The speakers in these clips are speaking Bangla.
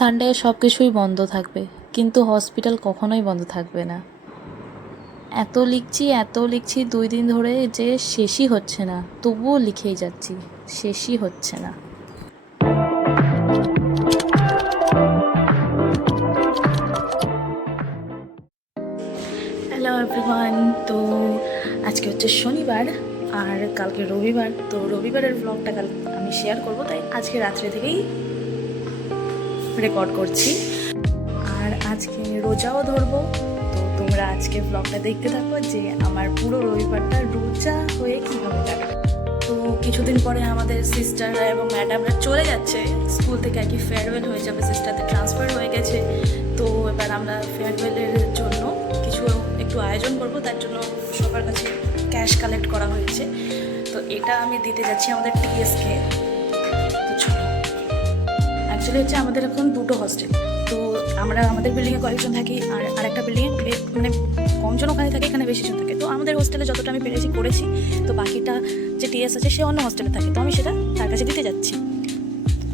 সানডে সব কিছুই বন্ধ থাকবে, কিন্তু হসপিটাল কখনোই বন্ধ থাকবে না। এত লিখছি 2 দিন ধরে যে শেষই হচ্ছে না, তবুও লিখেই যাচ্ছি, শেষই হচ্ছে না। হ্যালো এভরিওয়ান, তো আজকে হচ্ছে শনিবার আর কালকে রবিবার। তো রবিবারের ব্লগটা কাল আমি শেয়ার করবো, তাই আজকে রাত্রে থেকেই রেকর্ড করছি। আর আজকে রোজাও ধরবো, তো তোমরা আজকে ব্লগটা দেখতে থাকো যে আমার পুরো রবিবারটা রোজা হয়ে কীভাবে কাটবে। তো কিছুদিন পরে আমাদের সিস্টাররা এবং ম্যাডামরা চলে যাচ্ছে স্কুল থেকে, আর কি ফেয়ারওয়েল হয়ে যাবে, সিস্টারদের ট্রান্সফার হয়ে গেছে। তো এবার আমরা ফেয়ারওয়েলের জন্য কিছু একটু আয়োজন করব, তার জন্য সবার কাছে ক্যাশ কালেক্ট করা হয়েছে। তো এটা আমি দিতে যাচ্ছি আমাদের টিএসকে। তো চলো, অ্যাকচুয়ালি হচ্ছে আমাদের এখন 2টো হস্টেল। তো আমরা আমাদের বিল্ডিংয়ে কয়েকজন থাকি, আর আরেকটা বিল্ডিংয়ে মানে কমজন ওখানে থাকে, এখানে বেশি জন থাকে। তো আমাদের হোস্টেলে যতটা আমি পেরেছি করেছি, তো বাকিটা যে টিএস আছে সে অন্য হোস্টেলে থাকে, তো আমি সেটা তার কাছে দিতে যাচ্ছি।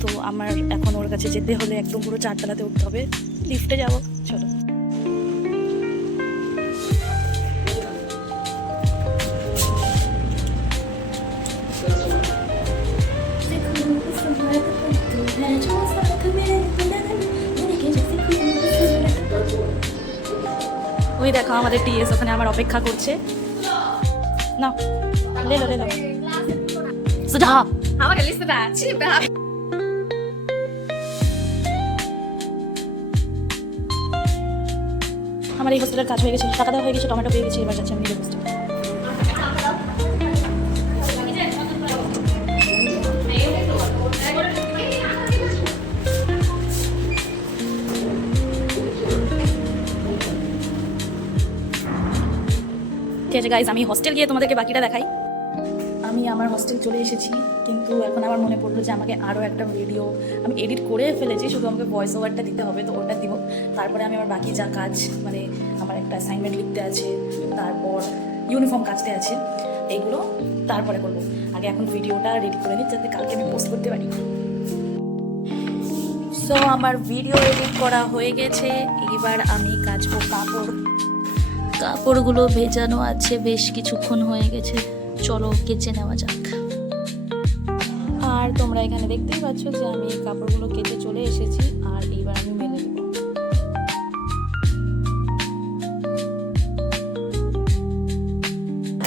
তো আমার এখন ওর কাছে যেতে হলে একদম পুরো 4তলাতে উঠতে হবে, লিফটে যাবো। চলো, ওই দেখো আমাদের টিএস ওখানে আমার অপেক্ষা করছে। না লে লো সুধা আমাকে লিস্টে আছে। আমার এই হোস্টেলের কাজ হয়ে গেছে, টাকা দেওয়া হয়ে গেছে, টমেটো পেয়ে গেছে, এবার যাচ্ছি আমি নিজের হোস্টেল। ঠিক আছে গাইজ, আমি হস্টেল গিয়ে তোমাদেরকে বাকিটা দেখাই। আমি আমার হস্টেল চলে এসেছি, কিন্তু এখন আমার মনে পড়লো যে আমাকে আরও একটা ভিডিও আমি এডিট করে ফেলেছি, শুধু আমাকে ভয়েস ওভারটা দিতে হবে, তো ওটা দিব। তারপরে আমি আমার বাকি যা কাজ, মানে আমার একটা অ্যাসাইনমেন্ট লিখতে আছে, তারপর ইউনিফর্ম কাচতে আছে, এইগুলো তারপরে করবো। আগে এখন ভিডিওটা রেডি করে নিই যাতে কালকে আমি পোস্ট করতে পারি। সো আমার ভিডিও এডিট করা হয়ে গেছে, এবার আমি কাচবো কাপড়গুলো ভেজানো আছে, বেশ কিছুক্ষণ হয়ে গেছে, চলো কেচে নেওয়া যাক। আর তোমরা এখানে দেখতেই পাচ্ছ যে আমি কাপড়গুলো কেচে চলে এসেছি, আর এইবার আমি মেলে দেব।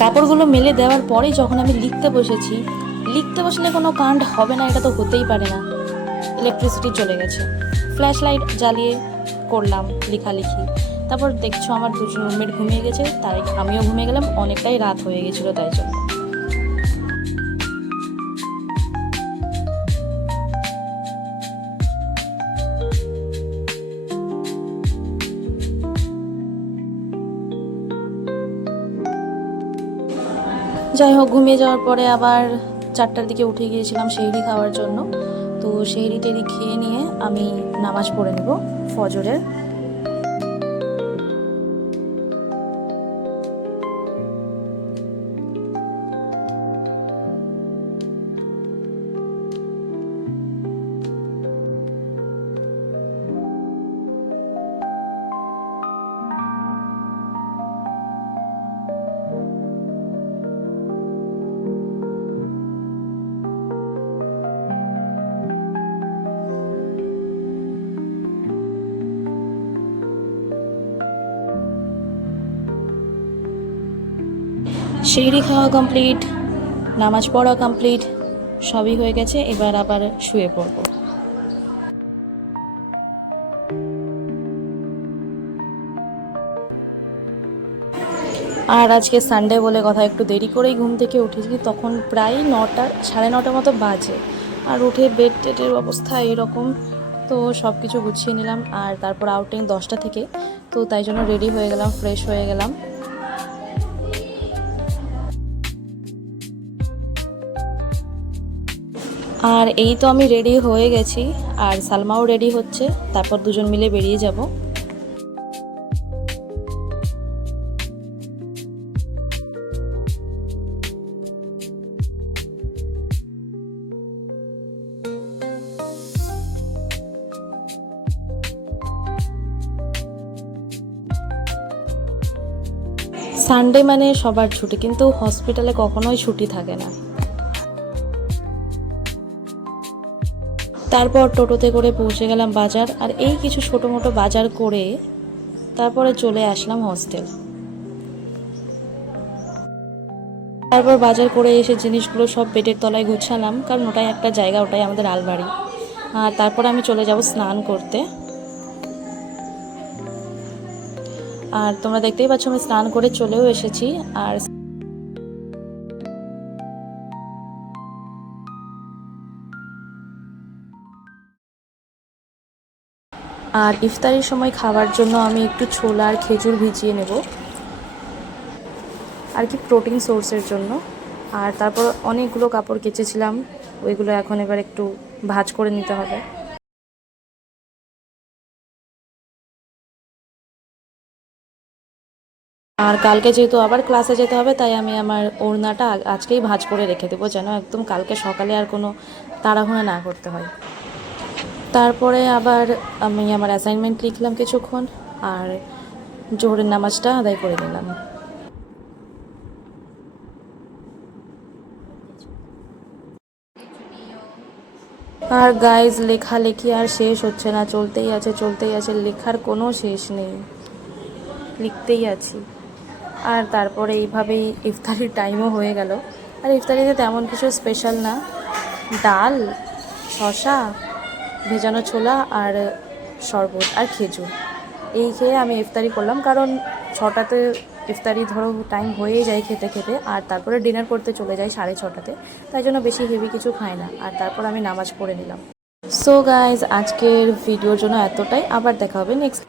কাপড়গুলো মেলে দেওয়ার পরেই যখন আমি লিখতে বসলে কোনো কাণ্ড হবে না, এটা তো হতেই পারে না। ইলেকট্রিসিটি চলে গেছে, ফ্ল্যাশ লাইট জ্বালিয়ে করলাম লেখালেখি। তারপর দেখছো আমার 2জন রুমমেট ঘুমিয়ে গেছে, তাই আমিও ঘুমিয়ে গেলাম, অনেকটাই রাত হয়ে গেছিলো তাই জন্য। যাই হোক, ঘুমিয়ে যাওয়ার পরে আবার 4টার দিকে উঠে গিয়েছিলাম সেহরি খাওয়ার জন্য। তো সেহরি টেরি খেয়ে নিয়ে আমি নামাজ পড়ে নেব ফজরের। সেহরি খাওয়া কমপ্লিট, নামাজ পড়া কমপ্লিট, সবই হয়ে গেছে, এবার আবার শুয়ে পড়ব। আর আজকে সানডে বলে কথা, একটু দেরি করেই ঘুম থেকে উঠেছি, তখন প্রায় 9টা 9:30 মতো বাজে। আর উঠে বেড টেডের অবস্থা এরকম, তো সব কিছু গুছিয়ে নিলাম। আর তারপর আউটিং 10টা থেকে, তো তাই জন্য রেডি হয়ে গেলাম, ফ্রেশ হয়ে গেলাম। আর এই তো আমি রেডি হয়ে গেছি, আর সালমাও রেডি হচ্ছে, তারপর 2জন মিলে বেরিয়ে যাব। সানডে মানে সবার ছুটি, কিন্তু হসপিটালে কখনোই ছুটি থাকে না। তারপর টোটোতে করে পৌঁছে গেলাম বাজার, আর এই কিছু ছোটো মোটো বাজার করে তারপরে চলে আসলাম হস্টেল। তারপর বাজার করে এসে জিনিসগুলো সব বেডের তলায় গুছালাম, কারণ ওটাই একটা জায়গা, ওটাই আমাদের আলমারি। আর তারপর আমি চলে যাব স্নান করতে। আর তোমরা দেখতেই পাচ্ছ আমি স্নান করে চলেও এসেছি। আর ইফতারির সময় খাওয়ার জন্য আমি একটু ছোলা আর খেজুর ভিজিয়ে নেব, আর কি প্রোটিন সোর্সের জন্য। আর তারপর অনেকগুলো কাপড় কেচেছিলাম, ওইগুলো এখন এবার একটু ভাঁজ করে নিতে হবে। আর কালকে যেহেতু আবার ক্লাসে যেতে হবে, তাই আমি আমার ওড়নাটা আজকেই ভাঁজ করে রেখে দেবো, যেন একদম কালকে সকালে আর কোনো তাড়াহুড়ো না করতে হয়। তারপরে আবার আমি আমার অ্যাসাইনমেন্ট লিখলাম কিছুক্ষণ, আর জোহরের নামাজটা আদায় করে নিলাম। আর গাইজ, লেখালেখি আর শেষ হচ্ছে না, চলতেই আছে চলতেই আছে, লেখার কোনো শেষ নেই, লিখতেই আছি। আর তারপরে এইভাবেই ইফতারির টাইমও হয়ে গেল। আর ইফতারিতে তেমন কিছু স্পেশাল না, ডাল, শসা, ভেজানো ছোলা আর শরবত আর খেজুর, এই খেয়ে আমি ইফতারি করলাম। কারণ 6টাতে ইফতারি ধরো টাইম হয়েই যায় খেতে খেতে, আর তারপরে ডিনার করতে চলে যাই 6:30-তে, তাই জন্য বেশি হেভি কিছু খাই না। আর তারপর আমি নামাজ পড়ে নিলাম। সো গাইজ, আজকের ভিডিওর জন্য এতটাই, আবার দেখা হবে নেক্সট।